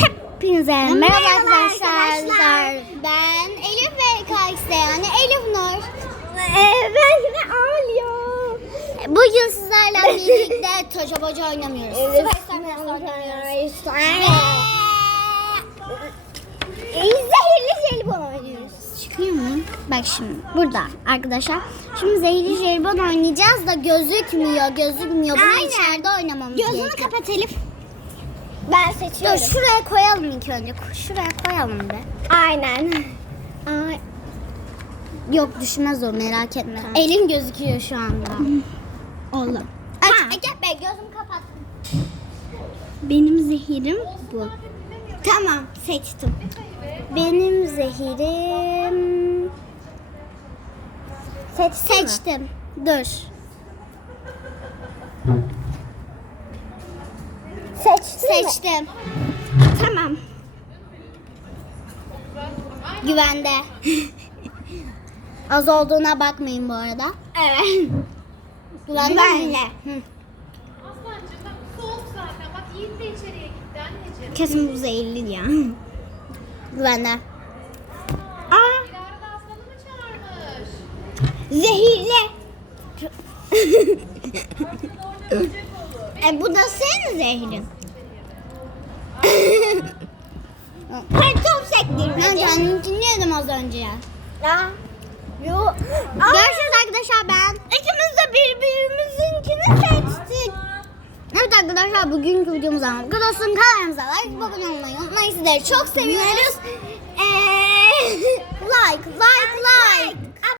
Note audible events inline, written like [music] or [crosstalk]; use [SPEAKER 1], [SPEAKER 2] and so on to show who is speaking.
[SPEAKER 1] Hepinize merhaba, arkadaşlar.
[SPEAKER 2] Ben Elif ve KX'de yani Elif Nur.
[SPEAKER 1] Ee, ben yine ağlıyorum.
[SPEAKER 2] Bugün sizlerle birlikte [laughs] Toca Boca oynamıyoruz. Oynuyoruz.
[SPEAKER 1] Ee, Zehirli jelibon oynuyoruz.
[SPEAKER 2] Çıkıyor mu? Bak şimdi burada arkadaşlar. Şimdi zehirli jelibon oynayacağız da gözükmüyor, gözükmüyor. Bunu
[SPEAKER 1] Aynen.
[SPEAKER 2] içeride oynamamız
[SPEAKER 1] Gözünü
[SPEAKER 2] gerekiyor.
[SPEAKER 1] kapat Elif. Ben
[SPEAKER 2] Dur
[SPEAKER 1] seçiyorum.
[SPEAKER 2] şuraya koyalım ilk önce. Şuraya koyalım be.
[SPEAKER 1] Aynen.
[SPEAKER 2] Ay. Yok düşmez o merak etme.
[SPEAKER 1] Tamam.
[SPEAKER 2] Elin gözüküyor şu anda. [laughs]
[SPEAKER 1] Oğlum.
[SPEAKER 2] Aç, aç, be gözümü kapattım.
[SPEAKER 1] Benim zehirim bu. Tamam seçtim.
[SPEAKER 2] Benim zehirim...
[SPEAKER 1] Seçtin mi?
[SPEAKER 2] Seçtim. Dur. Seçtim.
[SPEAKER 1] Tamam.
[SPEAKER 2] Güvende. Az olduğuna bakmayın bu arada.
[SPEAKER 1] Evet.
[SPEAKER 2] Güvende.
[SPEAKER 1] Güvenli.
[SPEAKER 2] mi? Hı.
[SPEAKER 1] Kesin bu zehirli ya.
[SPEAKER 2] Güvende.
[SPEAKER 1] Aa, zehirli. [laughs] e bu da senin zehrin. Hayır top
[SPEAKER 2] Ben
[SPEAKER 1] sektirmedi.
[SPEAKER 2] kendimi dinliyordum az önce ya.
[SPEAKER 1] Aa, Yo. Aa,
[SPEAKER 2] Görüşürüz arkadaşlar ben.
[SPEAKER 1] İkimiz de birbirimizinkini seçtik.
[SPEAKER 2] Evet arkadaşlar bugünkü videomuza arkadaşlar kanalımıza like abone olmayı unutmayın. Sizleri çok seviyoruz.
[SPEAKER 1] Eee,